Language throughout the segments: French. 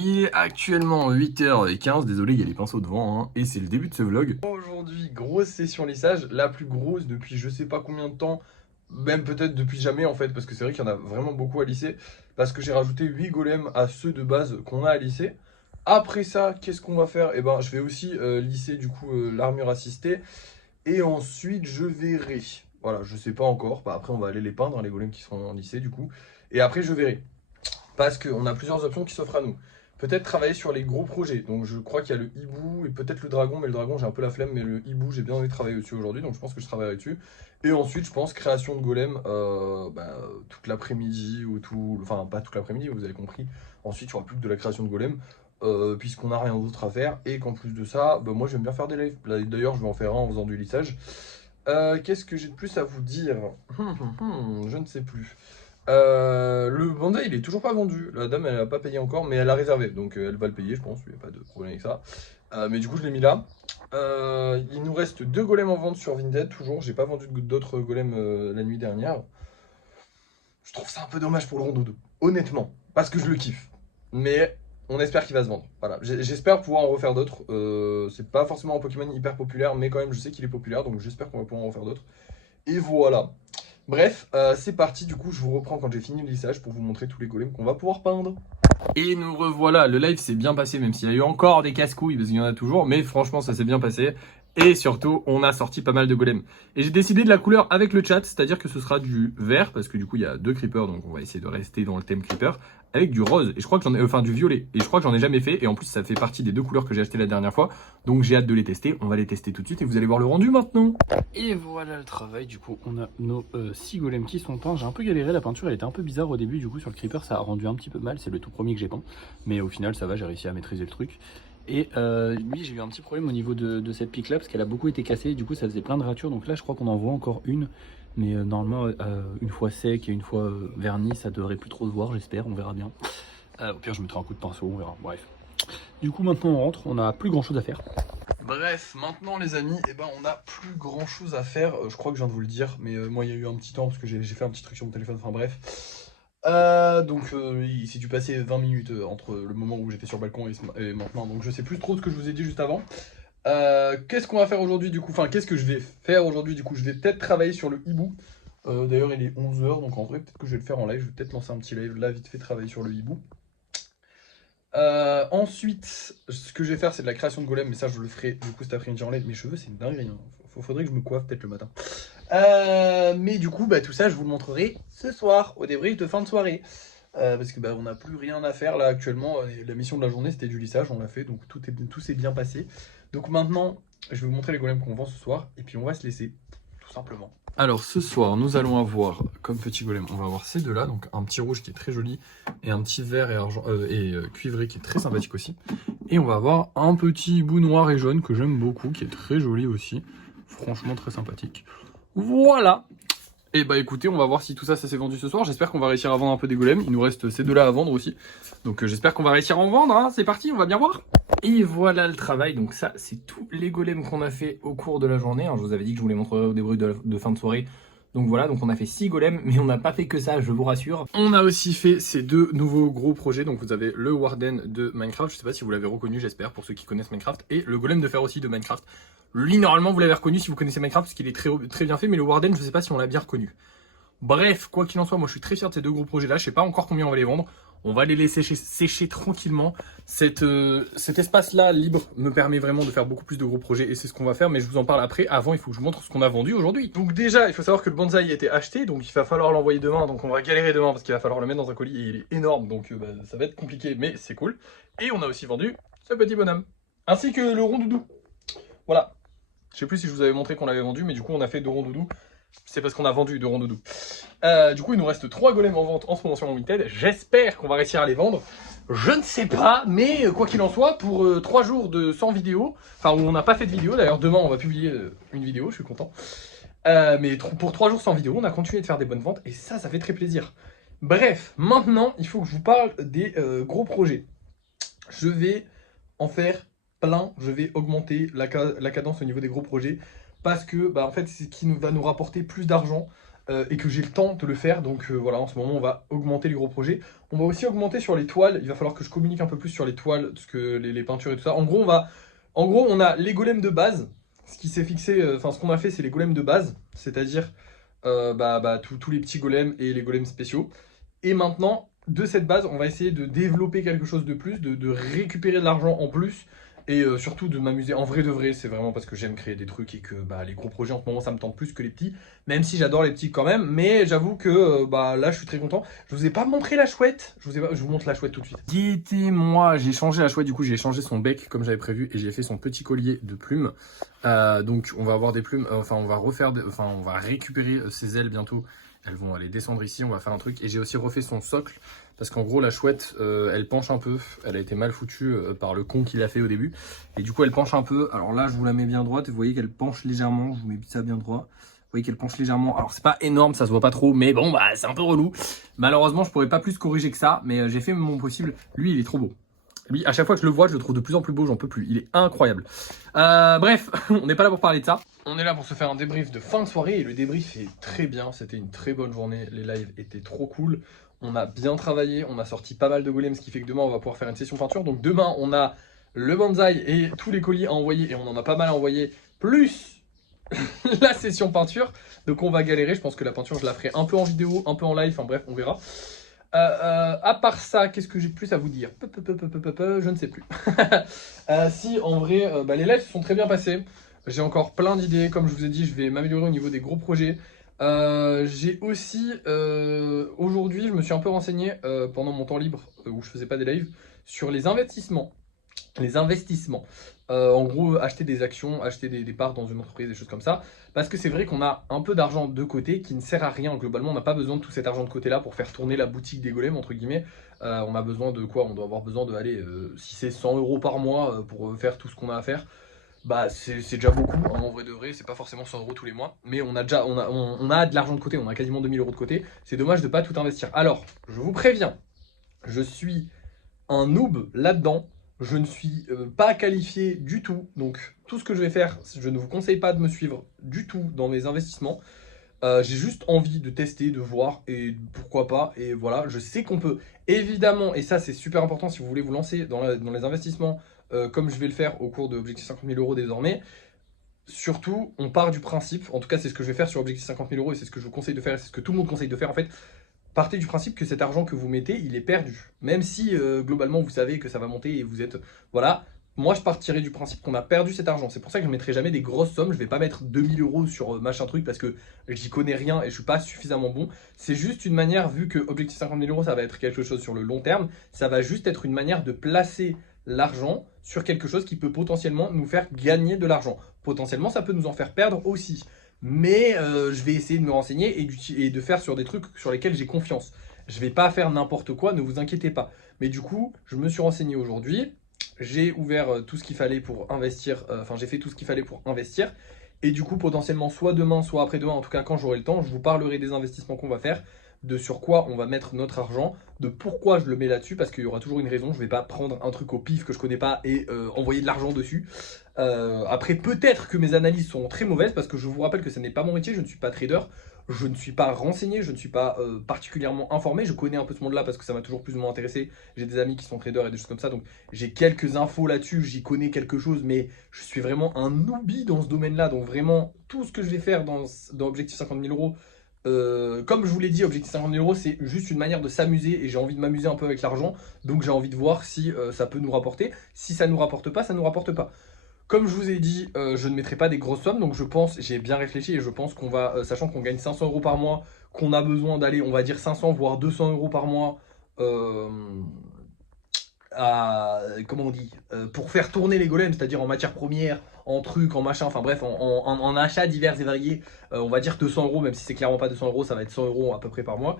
Il est actuellement 8h15, désolé, il y a les pinceaux devant, hein, et c'est le début de ce vlog. Aujourd'hui, grosse session lissage, la plus grosse depuis je sais pas combien de temps, même peut-être depuis jamais en fait, parce que c'est vrai qu'il y en a vraiment beaucoup à lisser, parce que j'ai rajouté 8 golems à ceux de base qu'on a à lisser. Après ça, qu'est-ce qu'on va faire? Eh ben, je vais aussi lisser du coup l'armure assistée, et ensuite je verrai. Voilà, je sais pas encore, bah, après on va aller les peindre, les golems qui seront lissés du coup, et après je verrai. Parce qu'on a plusieurs options qui s'offrent à nous. Peut-être travailler sur les gros projets. Donc je crois qu'il y a le hibou et peut-être le dragon. Mais le dragon, j'ai un peu la flemme. Mais le hibou, j'ai bien envie de travailler dessus aujourd'hui. Donc je pense que je travaillerai dessus. Et ensuite, je pense création de golem toute l'après-midi ou tout. Enfin, pas toute l'après-midi, vous avez compris. Ensuite, il n'y aura plus que de la création de golem. Puisqu'on n'a rien d'autre à faire. Et qu'en plus de ça, moi j'aime bien faire des lives. D'ailleurs, je vais en faire un en faisant du lissage. Qu'est-ce que j'ai de plus à vous dire? Je ne sais plus. Le Bandai il est toujours pas vendu, la dame elle a pas payé encore mais elle a réservé donc elle va le payer je pense, il n'y a pas de problème avec ça. Mais du coup je l'ai mis là. Il nous reste 2 golems en vente sur Vinted toujours, j'ai pas vendu d'autres golems la nuit dernière. Je trouve ça un peu dommage pour le Rondoudou, honnêtement, parce que je le kiffe. Mais on espère qu'il va se vendre, voilà. J'espère pouvoir en refaire d'autres, c'est pas forcément un Pokémon hyper populaire mais quand même je sais qu'il est populaire donc j'espère qu'on va pouvoir en refaire d'autres. Et voilà. Bref, c'est parti, du coup je vous reprends quand j'ai fini le lissage pour vous montrer tous les golems qu'on va pouvoir peindre. Et nous revoilà, le live s'est bien passé même s'il y a eu encore des casse-couilles parce qu'il y en a toujours, mais franchement ça s'est bien passé. Et surtout, on a sorti pas mal de golems. Et j'ai décidé de la couleur avec le chat, c'est-à-dire que ce sera du vert, parce que du coup il y a 2 creepers, donc on va essayer de rester dans le thème creeper, avec du rose, et je crois que j'en ai, enfin du violet, et je crois que j'en ai jamais fait, et en plus ça fait partie des 2 couleurs que j'ai achetées la dernière fois, donc j'ai hâte de les tester, on va les tester tout de suite, et vous allez voir le rendu maintenant. Et voilà le travail, du coup on a nos 6 golems qui sont peints. J'ai un peu galéré, la peinture elle était un peu bizarre au début, du coup sur le creeper ça a rendu un petit peu mal, c'est le tout premier que j'ai peint. Mais au final ça va, j'ai réussi à maîtriser le truc. Et lui j'ai eu un petit problème au niveau de cette pique là parce qu'elle a beaucoup été cassée, du coup ça faisait plein de ratures. Donc là je crois qu'on en voit encore une. Mais normalement une fois sec et une fois verni ça devrait plus trop se voir, j'espère, on verra bien. Au pire je mettrai un coup de pinceau, on verra, bref. Du coup maintenant on rentre, on a plus grand chose à faire. Bref, maintenant les amis, on a plus grand chose à faire, je crois que je viens de vous le dire, mais moi il y a eu un petit temps parce que j'ai fait un petit truc sur mon téléphone, enfin bref. Il s'est dû passer 20 minutes entre le moment où j'étais sur le balcon et maintenant, donc je sais plus trop ce que je vous ai dit juste avant. Qu'est-ce qu'on va faire aujourd'hui du coup? Enfin, qu'est-ce que je vais faire aujourd'hui du coup? Je vais peut-être travailler sur le hibou. D'ailleurs, il est 11h, donc en vrai, peut-être que je vais le faire en live. Je vais peut-être lancer un petit live là, vite fait, travailler sur le hibou. Ensuite, ce que je vais faire, c'est de la création de golem, mais ça, je le ferai du coup cet après-midi en live. Mes cheveux, c'est une dinguerie. Hein. Faudrait que je me coiffe peut-être le matin. Mais du coup, tout ça, je vous le montrerai ce soir, au débrief de fin de soirée. Parce que on n'a plus rien à faire là actuellement. La mission de la journée, c'était du lissage, on l'a fait, donc tout s'est bien passé. Donc maintenant, je vais vous montrer les golems qu'on vend ce soir, et puis on va se laisser, tout simplement. Alors ce soir, nous allons avoir comme petit golem, on va avoir ces deux là, donc un petit rouge qui est très joli, et un petit vert et, cuivré qui est très sympathique aussi. Et on va avoir un petit bout noir et jaune que j'aime beaucoup, qui est très joli aussi, franchement très sympathique. Voilà. Et écoutez, on va voir si tout ça s'est vendu ce soir. J'espère qu'on va réussir à vendre un peu des golems. Il nous reste ces deux-là à vendre aussi. Donc j'espère qu'on va réussir à en vendre. Hein. C'est parti, on va bien voir. Et voilà le travail. Donc ça, c'est tous les golems qu'on a fait au cours de la journée. Hein. Je vous avais dit que je vous les montrerai au débrief de fin de soirée. Donc voilà, donc on a fait 6 golems, mais on n'a pas fait que ça, je vous rassure. On a aussi fait ces 2 nouveaux gros projets. Donc vous avez le Warden de Minecraft, je sais pas si vous l'avez reconnu, j'espère, pour ceux qui connaissent Minecraft. Et le golem de fer aussi de Minecraft. Lui, normalement, vous l'avez reconnu si vous connaissez Minecraft, parce qu'il est très bien fait, mais le Warden, je sais pas si on l'a bien reconnu. Bref, quoi qu'il en soit, moi je suis très fier de ces 2 gros projets là, je sais pas encore combien on va les vendre, on va les laisser sécher tranquillement. Cet espace là libre me permet vraiment de faire beaucoup plus de gros projets et c'est ce qu'on va faire, mais je vous en parle après. Avant il faut que je vous montre ce qu'on a vendu aujourd'hui. Donc déjà il faut savoir que le bonsaï a été acheté, donc il va falloir l'envoyer demain, donc on va galérer demain parce qu'il va falloir le mettre dans un colis et il est énorme, donc ça va être compliqué mais c'est cool. Et on a aussi vendu ce petit bonhomme, ainsi que le rondoudou. Voilà, je sais plus si je vous avais montré qu'on l'avait vendu, mais du coup on a fait 2 rondoudous. C'est parce qu'on a vendu 2 rondoudous. Du coup, il nous reste 3 golems en vente en ce moment sur mon Vinted. J'espère qu'on va réussir à les vendre. Je ne sais pas, mais quoi qu'il en soit, pour 3 jours de 100 vidéos, enfin où on n'a pas fait de vidéo, d'ailleurs demain on va publier une vidéo, je suis content. Mais pour 3 jours sans vidéo, on a continué de faire des bonnes ventes et ça fait très plaisir. Bref, maintenant, il faut que je vous parle des gros projets. Je vais en faire plein, je vais augmenter la cadence au niveau des gros projets. Parce que en fait c'est ce qui va nous rapporter plus d'argent. et que j'ai le temps de le faire. Donc voilà, en ce moment, on va augmenter les gros projets. On va aussi augmenter sur les toiles. Il va falloir que je communique un peu plus sur les toiles, parce que les peintures et tout ça. En gros, on a les golems de base. Ce qui s'est fixé, enfin, ce qu'on a fait, c'est les golems de base, c'est-à-dire tous les petits golems et les golems spéciaux. Et maintenant, de cette base, on va essayer de développer quelque chose de plus, de récupérer de l'argent en plus, et surtout de m'amuser en vrai de vrai. C'est vraiment parce que j'aime créer des trucs et que les gros projets en ce moment, ça me tente plus que les petits, même si j'adore les petits quand même. Mais j'avoue que là, je suis très content. Je vous ai pas montré la chouette, je vous montre la chouette tout de suite. Guettez-moi, j'ai changé la chouette, du coup j'ai changé son bec comme j'avais prévu, et j'ai fait son petit collier de plumes. Donc on va avoir des plumes, on va récupérer ses ailes bientôt. Elles vont aller descendre ici, on va faire un truc. Et j'ai aussi refait son socle, parce qu'en gros la chouette, elle penche un peu. Elle a été mal foutue par le con qui l'a fait au début. Et du coup elle penche un peu. Alors là je vous la mets bien droite, et vous voyez qu'elle penche légèrement. Je vous mets ça bien droit. Vous voyez qu'elle penche légèrement. Alors c'est pas énorme, ça se voit pas trop, mais bon c'est un peu relou. Malheureusement je pourrais pas plus corriger que ça, mais j'ai fait mon possible. Lui il est trop beau. Lui, à chaque fois que je le vois, je le trouve de plus en plus beau, j'en peux plus. Il est incroyable. Bref, on n'est pas là pour parler de ça. On est là pour se faire un débrief de fin de soirée, et le débrief est très bien. C'était une très bonne journée. Les lives étaient trop cool. On a bien travaillé, on a sorti pas mal de golems, ce qui fait que demain, on va pouvoir faire une session peinture. Donc demain, on a le bonsaï et tous les colis à envoyer, et on en a pas mal à envoyer, plus la session peinture. Donc on va galérer. Je pense que la peinture, je la ferai un peu en vidéo, un peu en live. Enfin bref, on verra. À part ça, qu'est-ce que j'ai de plus à vous dire? Je ne sais plus. Si, en vrai, les lives se sont très bien passés. J'ai encore plein d'idées. Comme je vous ai dit, je vais m'améliorer au niveau des gros projets. J'ai aussi, aujourd'hui, je me suis un peu renseigné pendant mon temps libre, où je faisais pas des lives, sur les investissements. En gros, acheter des actions, acheter des parts dans une entreprise, des choses comme ça. Parce que c'est vrai qu'on a un peu d'argent de côté qui ne sert à rien. Globalement, on n'a pas besoin de tout cet argent de côté-là pour faire tourner la boutique des golems, entre guillemets. On a besoin de quoi? On doit avoir besoin de, si c'est 100 € par mois pour faire tout ce qu'on a à faire, c'est déjà beaucoup, hein, en vrai de vrai. C'est pas forcément 100 € tous les mois. Mais on a déjà on a de l'argent de côté, on a quasiment 2000 € de côté. C'est dommage de pas tout investir. Alors, je vous préviens, je suis un noob là-dedans. Je ne suis pas qualifié du tout. Donc tout ce que je vais faire, je ne vous conseille pas de me suivre du tout dans mes investissements. J'ai juste envie de tester, de voir, et pourquoi pas. Et voilà, je sais qu'on peut évidemment, et ça c'est super important si vous voulez vous lancer dans les investissements, comme je vais le faire au cours de Objectif 50 000 € désormais. Surtout, on part du principe, en tout cas c'est ce que je vais faire sur Objectif 50 000 €, et c'est ce que je vous conseille de faire, et c'est ce que tout le monde conseille de faire en fait. Partez du principe que cet argent que vous mettez, il est perdu. Même si globalement vous savez que ça va monter et vous êtes... Voilà, moi je partirai du principe qu'on a perdu cet argent. C'est pour ça que je ne mettrai jamais des grosses sommes. Je ne vais pas mettre 2000 € sur machin truc parce que j'y connais rien et je ne suis pas suffisamment bon. C'est juste une manière, vu que Objectif 50 000 € ça va être quelque chose sur le long terme, ça va juste être une manière de placer l'argent sur quelque chose qui peut potentiellement nous faire gagner de l'argent. Potentiellement ça peut nous en faire perdre aussi. Mais je vais essayer de me renseigner et de faire sur des trucs sur lesquels j'ai confiance. Je vais pas faire n'importe quoi, ne vous inquiétez pas. Mais du coup, je me suis renseigné aujourd'hui. J'ai ouvert tout ce qu'il fallait pour investir. J'ai fait tout ce qu'il fallait pour investir. Et du coup, potentiellement, soit demain, soit après-demain, en tout cas quand j'aurai le temps, je vous parlerai des investissements qu'on va faire, de sur quoi on va mettre notre argent, de pourquoi je le mets là-dessus, parce qu'il y aura toujours une raison. Je vais pas prendre un truc au pif que je connais pas et envoyer de l'argent dessus. Après, peut-être que mes analyses sont très mauvaises, parce que je vous rappelle que ce n'est pas mon métier, je ne suis pas trader, je ne suis pas renseigné, je ne suis pas particulièrement informé. Je connais un peu ce monde-là parce que ça m'a toujours plus ou moins intéressé. J'ai des amis qui sont traders et des choses comme ça, donc j'ai quelques infos là-dessus, j'y connais quelque chose, mais je suis vraiment un newbie dans ce domaine-là. Donc vraiment, tout ce que je vais faire dans Objectif 50 000 €, comme je vous l'ai dit, Objectif 50 000 €, c'est juste une manière de s'amuser et j'ai envie de m'amuser un peu avec l'argent. Donc j'ai envie de voir si ça peut nous rapporter. Si ça nous rapporte pas, ça nous rapporte pas. Comme je vous ai dit, je ne mettrai pas des grosses sommes, donc je pense, j'ai bien réfléchi et je pense qu'on va, sachant qu'on gagne 500 € par mois, qu'on a besoin d'aller, on va dire 500 voire 200 € par mois, comment on dit, pour faire tourner les golems, c'est-à-dire en matière première, en trucs, en machin, enfin bref, en achats divers et variés, on va dire 200 €, même si c'est clairement pas 200 €, ça va être 100 € à peu près par mois.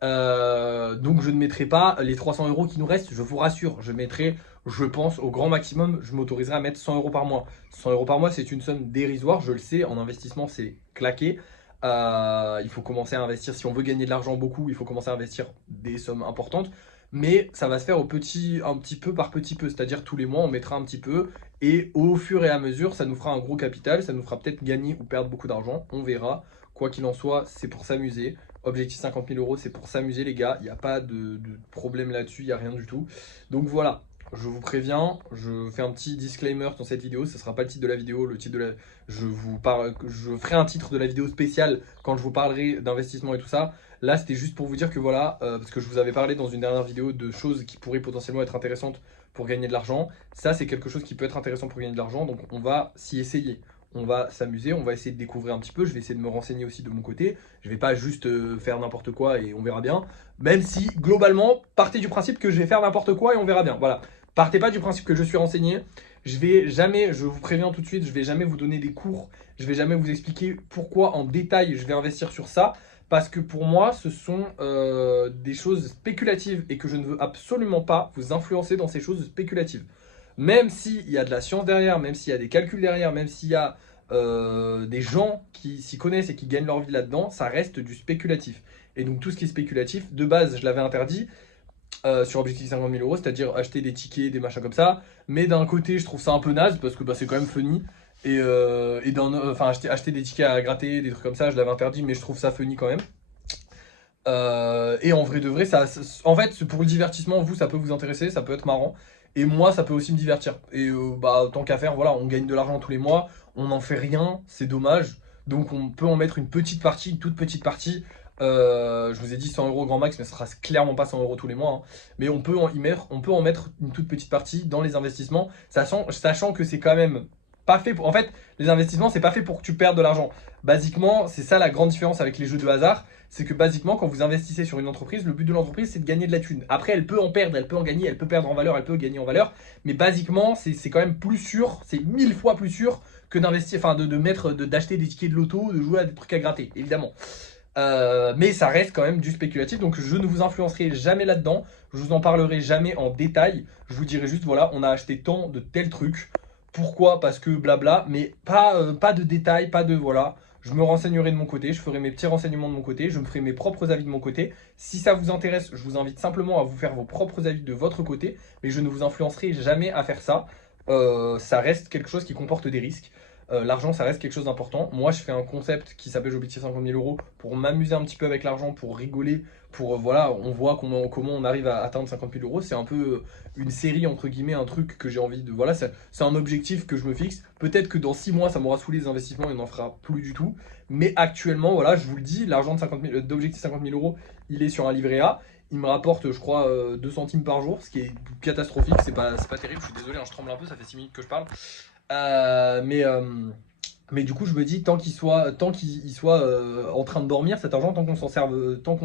Donc je ne mettrai pas les 300 € qui nous restent, je vous rassure. Je mettrai, je pense, au grand maximum, je m'autoriserai à mettre 100 € par mois. 100 € par mois, c'est une somme dérisoire, je le sais. En investissement, c'est claqué. Il faut commencer à investir, si on veut gagner de l'argent beaucoup, il faut commencer à investir des sommes importantes. Mais ça va se faire un petit peu par petit peu, c'est-à-dire tous les mois on mettra un petit peu, et au fur et à mesure ça nous fera un gros capital, ça nous fera peut-être gagner ou perdre beaucoup d'argent, on verra Quoi qu'il en soit, c'est pour s'amuser. Objectif 50 000 euros, c'est pour s'amuser les gars. Il n'y a pas de problème là-dessus, il n'y a rien du tout. Donc voilà, je vous préviens, je fais un petit disclaimer dans cette vidéo. Ce ne sera pas le titre de la vidéo. Le titre de la... je ferai un titre de la vidéo spéciale quand je vous parlerai d'investissement et tout ça. Là, c'était juste pour vous dire que voilà, parce que je vous avais parlé dans une dernière vidéo de choses qui pourraient potentiellement être intéressantes pour gagner de l'argent. Ça, c'est quelque chose qui peut être intéressant pour gagner de l'argent. Donc on va s'y essayer. On va s'amuser, on va essayer de découvrir un petit peu, je vais essayer de me renseigner aussi de mon côté, je vais pas juste faire n'importe quoi et on verra bien, même si globalement, partez du principe que je vais faire n'importe quoi et on verra bien, voilà. Partez pas du principe que je suis renseigné, je vais jamais, je vous préviens tout de suite, je vais jamais vous donner des cours, je vais jamais vous expliquer pourquoi en détail je vais investir sur ça, parce que pour moi, ce sont des choses spéculatives et que je ne veux absolument pas vous influencer dans ces choses spéculatives. Même s'il y a de la science derrière, même s'il y a des calculs derrière, même s'il y a des gens qui s'y connaissent et qui gagnent leur vie là-dedans, ça reste du spéculatif. Et donc tout ce qui est spéculatif, de base, je l'avais interdit sur Objectif 50 000 euros, c'est-à-dire acheter des tickets, des machins comme ça. Mais d'un côté, je trouve ça un peu naze parce que bah, c'est quand même funny. Et enfin, acheter des tickets à gratter, des trucs comme ça, je l'avais interdit, mais je trouve ça funny quand même. Et en vrai de vrai, en fait, pour le divertissement, vous, ça peut vous intéresser, ça peut être marrant. Et moi, ça peut aussi me divertir. Et bah, tant qu'à faire, voilà, on gagne de l'argent tous les mois, on n'en fait rien, c'est dommage. Donc on peut en mettre une petite partie, une toute petite partie. Je vous ai dit 100 euros grand max, mais ce sera clairement pas 100 euros tous les mois. Hein. Mais on peut en mettre une toute petite partie dans les investissements, sachant que c'est quand même pas fait pour... En fait, les investissements, c'est pas fait pour que tu perdes de l'argent. Basiquement, c'est ça la grande différence avec les jeux de hasard. C'est que basiquement, quand vous investissez sur une entreprise, le but de l'entreprise, c'est de gagner de la thune. Après, elle peut en perdre, elle peut en gagner, elle peut perdre en valeur, elle peut gagner en valeur. Mais basiquement, c'est quand même plus sûr, c'est 1000 fois plus sûr que d'investir, enfin d'acheter des tickets de loto, de jouer à des trucs à gratter, évidemment. Mais ça reste quand même du spéculatif, donc je ne vous influencerai jamais là-dedans. Je vous en parlerai jamais en détail. Je vous dirai juste, voilà, on a acheté tant de tels trucs. Pourquoi? Parce que blabla, mais pas de détails, pas de voilà. Je me renseignerai de mon côté, je ferai mes petits renseignements de mon côté, je me ferai mes propres avis de mon côté. Si ça vous intéresse, je vous invite simplement à vous faire vos propres avis de votre côté, mais je ne vous influencerai jamais à faire ça. Ça reste quelque chose qui comporte des risques. L'argent, ça reste quelque chose d'important. Moi, je fais un concept qui s'appelle Objectif 50 000 euros pour m'amuser un petit peu avec l'argent, pour rigoler, pour voilà, on voit comment on arrive à atteindre 50 000 euros. C'est un peu une série, entre guillemets, un truc que j'ai envie de... Voilà, c'est un objectif que je me fixe. Peut-être que dans 6 mois, ça m'aura saoulé les investissements et on n'en fera plus du tout. Mais actuellement, voilà, je vous le dis, l'argent d'Objectif 50 000 euros, il est sur un livret A. Il me rapporte, je crois, 2 centimes par jour, ce qui est catastrophique. C'est pas terrible, je suis désolé, hein, je tremble un peu, ça fait 6 minutes que je parle. Mais du coup, je me dis, tant qu'il soit en train de dormir, cet argent, tant qu'on s'en serve, tant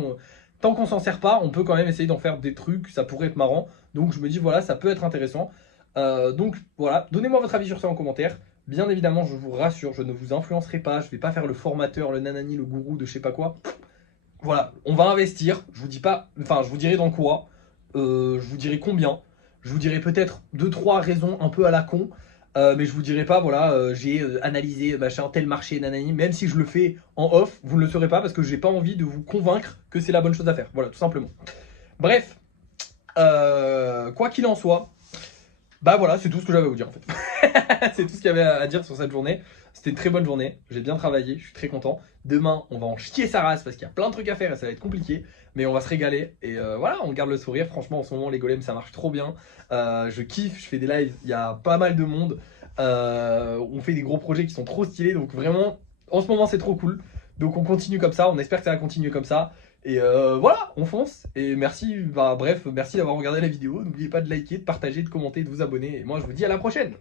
qu'on s'en sert pas, on peut quand même essayer d'en faire des trucs, ça pourrait être marrant. Donc je me dis, voilà, ça peut être intéressant. Donc voilà, donnez-moi votre avis sur ça en commentaire. Bien évidemment, je vous rassure, je ne vous influencerai pas, je vais pas faire le formateur, le nanani, le gourou de je sais pas quoi. Voilà, on va investir, je vous dis pas, enfin je vous dirai dans quoi, je vous dirai combien, je vous dirai peut-être 2-3 raisons un peu à la con, mais je vous dirai pas, voilà, j'ai analysé machin, tel marché, nanani, même si je le fais en off, vous ne le saurez pas parce que j'ai pas envie de vous convaincre que c'est la bonne chose à faire, voilà, tout simplement. Bref, quoi qu'il en soit, bah voilà, c'est tout ce que j'avais à vous dire en fait. C'est tout ce qu'il y avait à dire sur cette journée. C'était une très bonne journée, j'ai bien travaillé, je suis très content. Demain, on va en chier sa race parce qu'il y a plein de trucs à faire et ça va être compliqué. Mais on va se régaler et voilà, on garde le sourire. Franchement, en ce moment, les golems, ça marche trop bien. Je kiffe, je fais des lives, il y a pas mal de monde. On fait des gros projets qui sont trop stylés. Donc vraiment, en ce moment, c'est trop cool. Donc on continue comme ça, on espère que ça va continuer comme ça. Et voilà, on fonce. Et merci, bref, merci d'avoir regardé la vidéo. N'oubliez pas de liker, de partager, de commenter, de vous abonner. Et moi, je vous dis à la prochaine.